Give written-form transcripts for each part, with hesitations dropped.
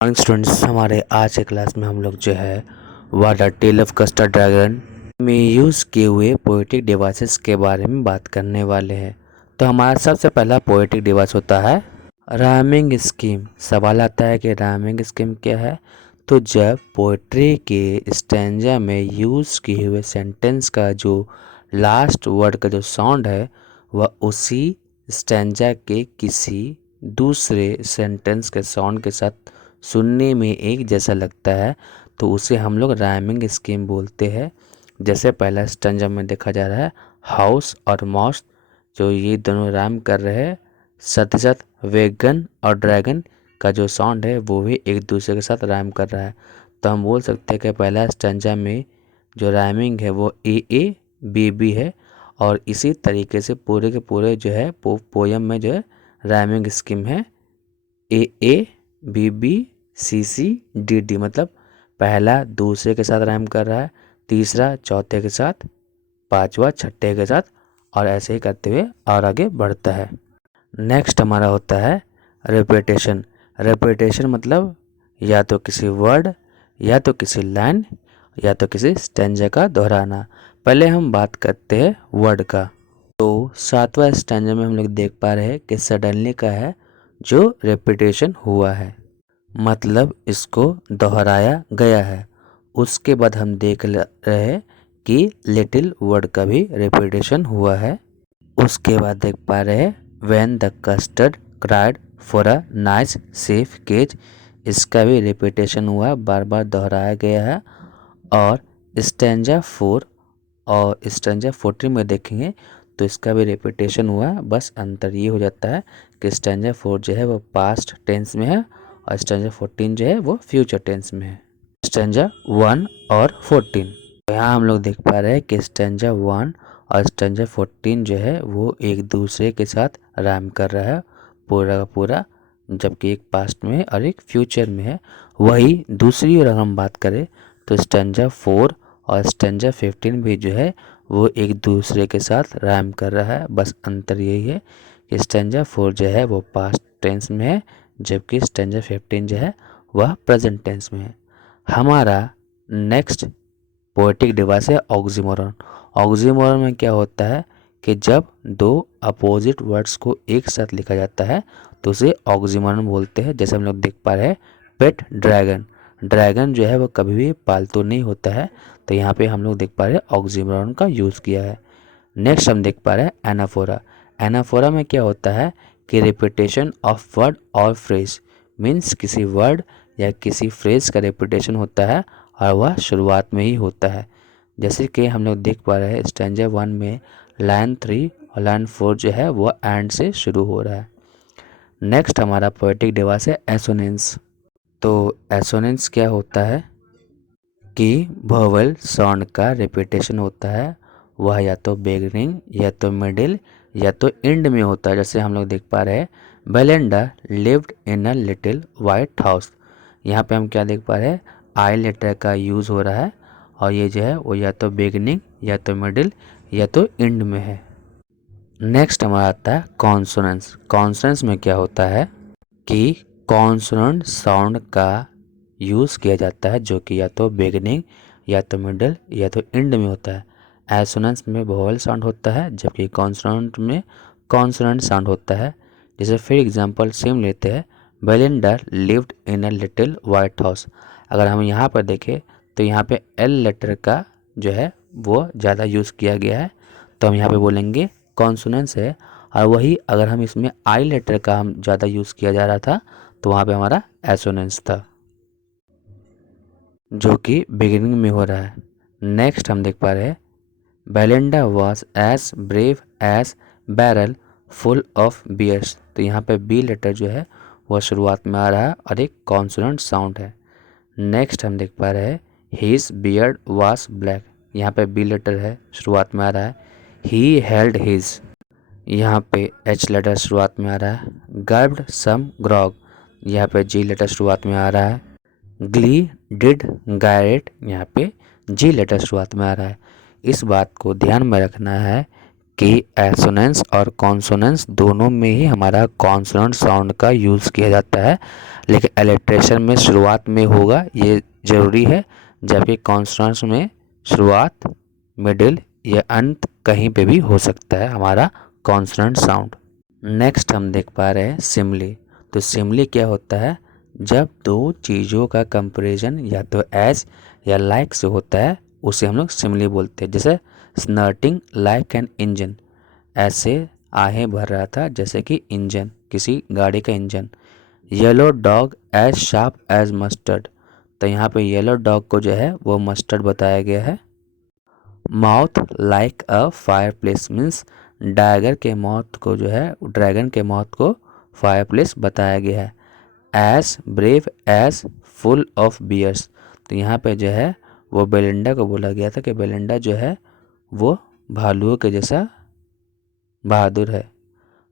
Morning students, हमारे आज के क्लास में हम लोग जो है what the tale of Custard dragon में यूज़ किए हुए पोएटिक डिवाइसेस के बारे में बात करने वाले हैं। तो हमारा सबसे पहला पोएटिक डिवाइस होता है राइमिंग स्कीम। सवाल आता है कि राइमिंग स्कीम क्या है। तो जब पोएट्री के स्टैंजा में यूज़ किए हुए सेंटेंस का जो लास्ट वर्ड का जो साउंड है वह उसी स्टैंजा के किसी दूसरे सेंटेंस के साउंड के साथ सुनने में एक जैसा लगता है तो उसे हम लोग राइमिंग स्कीम बोलते हैं। जैसे पहला स्टैंजा में देखा जा रहा है हाउस और माउस, जो ये दोनों राइम कर रहे हैं। साथ ही साथ वेगन और ड्रैगन का जो साउंड है वो भी एक दूसरे के साथ राइम कर रहा है। तो हम बोल सकते हैं कि पहला स्टैंजा में जो राइमिंग है वो ए बी बी है, और इसी तरीके से पूरे के पूरे जो है पोयम में जो है राइमिंग स्कीम है A B B C C D D. मतलब पहला दूसरे के साथ राइम कर रहा है, तीसरा चौथे के साथ, पांचवा छठे के साथ, और ऐसे ही करते हुए और आगे बढ़ता है। नेक्स्ट हमारा होता है रेपिटेशन। रेपिटेशन मतलब या तो किसी वर्ड, या तो किसी लाइन, या तो किसी स्टैंजा का दोहराना। पहले हम बात करते हैं वर्ड का। तो सातवां स्टैंजा में हम लोग देख पा रहे हैं कि सडनली का है जो रेपिटेशन हुआ है, मतलब इसको दोहराया गया है। उसके बाद हम देख रहे हैं कि लिटिल वर्ड का भी रेपिटेशन हुआ है। उसके बाद देख पा रहे हैं when the Custard cried for a nice safe cage, इसका भी रेपिटेशन हुआ है, बार बार दोहराया गया है। और स्टैंजा 4 और स्टैंजा 14 में देखेंगे तो इसका भी रेपिटेशन हुआ है। बस अंतर ये हो जाता है कि स्टैंजा 4 जो है वो पास्ट टेंस में है और स्टैंजा 14 जो है वो फ्यूचर टेंस में है। स्टैंजा 1 और 14, तो यहाँ हम लोग देख पा रहे हैं कि स्टैंजा 1 और स्टैंजा 14 जो है वो एक दूसरे के साथ राइम कर रहा है पूरा का पूरा, जबकि एक पास्ट में है और एक फ्यूचर में है। वही दूसरी ओर अगर हम बात करें तो स्टैंजा 4 और स्टैंजा 15 भी जो है वो एक दूसरे के साथ राइम कर रहा है। बस अंतर यही है कि स्टैंजा 4 जो है वो पास्ट टेंस में है, जबकि स्टैंजा 15 जो है वह प्रेजेंट टेंस में है। हमारा नेक्स्ट पोएटिक डिवाइस है ऑक्सीमोरन। ऑक्सीमोरन में क्या होता है कि जब दो अपोजिट वर्ड्स को एक साथ लिखा जाता है तो उसे ऑक्सीमोरन बोलते हैं। जैसे हम लोग देख पा रहे हैं पेट ड्रैगन। ड्रैगन जो है वो कभी भी पालतू नहीं होता है, तो यहाँ पे हम लोग देख पा रहे हैं ऑक्सीमोरन का यूज़ किया है। नेक्स्ट हम देख पा रहे हैं एनाफोरा। एनाफोरा में क्या होता है कि रिपीटेशन ऑफ वर्ड और फ्रेज, मीन्स किसी वर्ड या किसी फ्रेज का रिपीटेशन होता है और वह शुरुआत में ही होता है। जैसे कि हम लोग देख पा रहे हैं स्टैंजा 1 में लाइन 3 और लाइन 4 जो है वो एंड से शुरू हो रहा है। नेक्स्ट हमारा पोएटिक डिवाइस है एसोनेंस। तो एसोनेंस क्या होता है कि वोवेल साउंड का रिपीटेशन होता है, वह या तो बिगिनिंग, या तो मिडिल, या तो एंड में होता है। जैसे हम लोग देख पा रहे हैं Belinda lived in a little white house. यहाँ पे हम क्या देख पा रहे हैं आई लेटर का यूज़ हो रहा है, और ये जो है वो या तो बिगिनिंग, या तो मिडिल, या तो एंड में है। नेक्स्ट हमारा आता है कॉन्सोनेंस। कॉन्सोनेंस में क्या होता है कि कॉन्सोनेंट साउंड का यूज़ किया जाता है जो कि या तो बिगिनिंग, या तो मिडिल, या तो एंड में होता है। एसोनेंस में वोवेल साउंड होता है, जबकि कॉन्सोनेंट में कॉन्सोनेंट साउंड होता है। जैसे फिर एग्जांपल सेम लेते हैं Belinda lived in a little white house. अगर हम यहाँ पर देखें तो यहाँ पे एल लेटर का जो है वो ज़्यादा यूज़ किया गया है, तो हम यहाँ पे बोलेंगे कॉन्सोनेंस है। और वही अगर हम इसमें आई लेटर का हम ज़्यादा यूज़ किया जा रहा था तो वहाँ पे हमारा एसोनेंस था, जो कि बिगिनिंग में हो रहा है। नेक्स्ट हम देख पा रहे हैं Belinda was as brave as barrel full of bears. तो यहाँ पे बी लेटर जो है वह शुरुआत में आ रहा है और एक कॉन्सोनेंट साउंड है। नेक्स्ट हम देख पा रहे हैं हिज बियर्ड वॉज ब्लैक। यहाँ पे बी लेटर है शुरुआत में आ रहा है। ही हेल्ड हिज, यहाँ पे एच लेटर शुरुआत में आ रहा है। गर्ब्ड सम ग्रॉग, यहाँ पे जी लेटर शुरुआत में आ रहा है। ग्ली डिड गायरेट, यहाँ पे जी लेटर शुरुआत में आ रहा है। इस बात को ध्यान में रखना है कि एसोनेंस और कॉन्सोनेंस दोनों में ही हमारा कॉन्सोनेंट साउंड का यूज़ किया जाता है, लेकिन अलिट्रेशन में शुरुआत में होगा ये ज़रूरी है, जबकि कॉन्सोनेंट्स में शुरुआत, मिडिल या अंत कहीं पे भी हो सकता है हमारा कॉन्सोनेंट साउंड। नेक्स्ट हम देख पा रहे हैं सिमली। तो सिमली क्या होता है, जब दो चीज़ों का कंपैरिजन या तो एज या लाइक से होता है उसे हम लोग सिमली बोलते हैं। जैसे स्नर्टिंग लाइक एन इंजन, ऐसे आहें भर रहा था जैसे कि इंजन, किसी गाड़ी का engine. Yellow dog as sharp as mustard, तो यहाँ पे येलो डॉग को जो है वो मस्टर्ड बताया गया है। Mouth like a fireplace means dragon के माउथ को फायर प्लेस बताया गया है। As brave as full of bears, तो यहाँ पे जो है वो बेलिंडा को बोला गया था कि बेलिंडा जो है वो भालुओं के जैसा बहादुर है।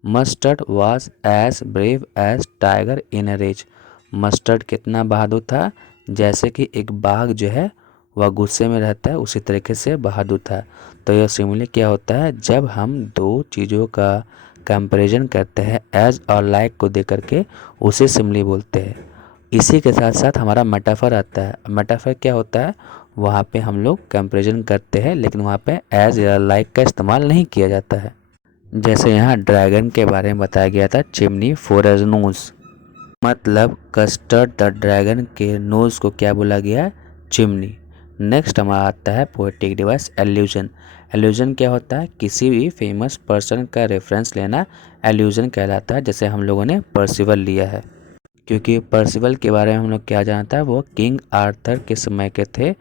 Mustard was as brave as tiger in a rage, Mustard कितना बहादुर था, जैसे कि एक बाघ जो है वह गुस्से में रहता है उसी तरीके से बहादुर था। तो यह सिमिली क्या होता है, जब हम दो चीज़ों का कंपैरिजन करते हैं एज और लाइक को दे करके उसे सिमिली बोलते हैं। इसी के साथ साथ हमारा मेटाफर आता है। मेटाफर क्या होता है, वहाँ पे हम लोग कंपैरिजन करते हैं लेकिन वहाँ पे एज या लाइक का इस्तेमाल नहीं किया जाता है। जैसे यहाँ ड्रैगन के बारे में बताया गया था, चिमनी फॉर एज नोज, मतलब कस्टर्ड द ड्रैगन के नोज को क्या बोला गया है, चिमनी। नेक्स्ट हमारा आता है पोएटिक डिवाइस एल्यूजन। एल्यूजन क्या होता है, किसी भी फेमस पर्सन का रेफरेंस लेना एल्यूजन कहलाता है। जैसे हम लोगों ने पर्सिवल लिया है, क्योंकि पर्सिवल के बारे में हम लोग क्या जानता है, वो किंग आर्थर के समय के थे,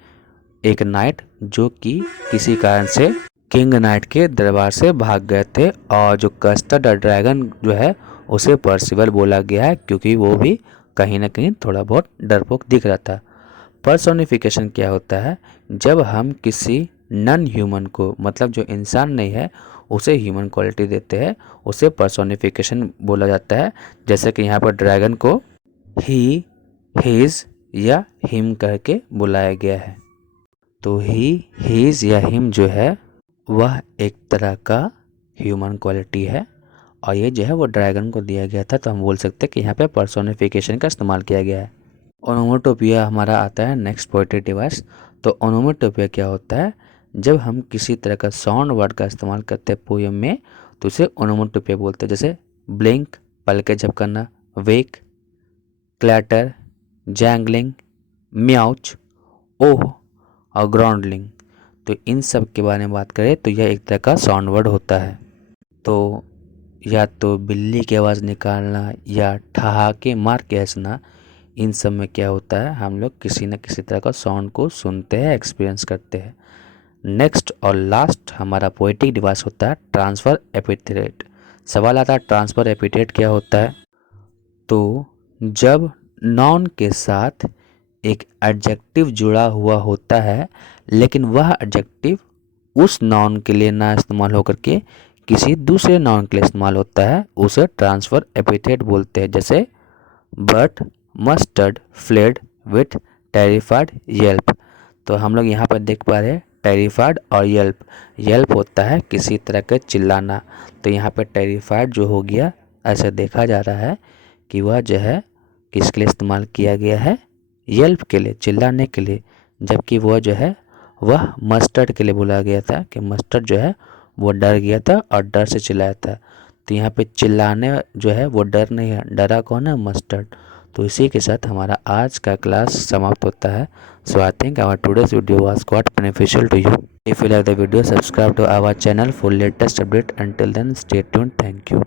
एक नाइट जो कि किसी कारण से किंग नाइट के दरबार से भाग गए थे। और जो कस्टर्ड ड्रैगन जो है उसे पर्सिवल बोला गया है क्योंकि वो भी कहीं ना कहीं थोड़ा बहुत डरपोक दिख रहा था। पर्सोनिफिकेशन क्या होता है, जब हम किसी नॉन ह्यूमन को, मतलब जो इंसान नहीं है, उसे ह्यूमन क्वालिटी देते हैं उसे पर्सोनिफिकेशन बोला जाता है। जैसे कि यहाँ पर ड्रैगन को ही, हिज या हिम करके बुलाया गया है। तो ही, हिज या हिम जो है वह एक तरह का ह्यूमन क्वालिटी है और ये जो है वो ड्रैगन को दिया गया था। तो हम बोल सकते हैं कि यहाँ पे पर्सोनिफिकेशन का इस्तेमाल किया गया है। ओनोमेटोपिया हमारा आता है नेक्स्ट पोएट्री डिवाइस। तो ओनोमेटोपिया क्या होता है, जब हम किसी तरह का साउंड वर्ड का इस्तेमाल करते हैं पोयम में तो उसे ओनोमेटोपिया बोलते हैं। जैसे ब्लिंक पलके झपकना, वेक, क्लैटर, जैंगलिंग, म्याउच, ओह और ग्राउंडलिंग। तो इन सब के बारे में बात करें तो यह एक तरह का साउंड वर्ड होता है। तो या तो बिल्ली की आवाज़ निकालना या ठहाके मार के हंसना, इन सब में क्या होता है, हम लोग किसी न किसी तरह का साउंड को सुनते हैं, एक्सपीरियंस करते हैं। नेक्स्ट और लास्ट हमारा पोएटिक डिवाइस होता है ट्रांसफ़र एपिथेट। सवाल आता है ट्रांसफ़र एपिथेट क्या होता है। तो जब नाउन के साथ एक एडजेक्टिव जुड़ा हुआ होता है लेकिन वह एडजेक्टिव उस नाउन के लिए ना इस्तेमाल होकर के किसी दूसरे नाउन के लिए इस्तेमाल होता है, उसे ट्रांसफ़र एपिथेट बोलते हैं। जैसे but, mustard, fled, with, terrified, Yelp. तो हम लोग यहाँ पर देख पा रहे हैं टेरिफाइड और येल्प। येल्प होता है किसी तरह का चिल्लाना, तो यहाँ पर टेरिफाइड जो हो गया, ऐसा देखा जा रहा है कि वह जो है किसके लिए इस्तेमाल किया गया है, येल्प के लिए, चिल्लाने के लिए। जबकि वह जो है वह मस्टर्ड के लिए बोला गया था कि मस्टर्ड जो है वो डर गया था और डर से चिल्लाया था। तो यहाँ पे चिल्लाने जो है वो डर नहीं है, डरा कौन है, मस्टर्ड। तो इसी के साथ हमारा आज का क्लास समाप्त होता है। So I think our today's video was quite beneficial to you. If you like the video, subscribe to our channel for latest update. Until then stay tuned, thank you.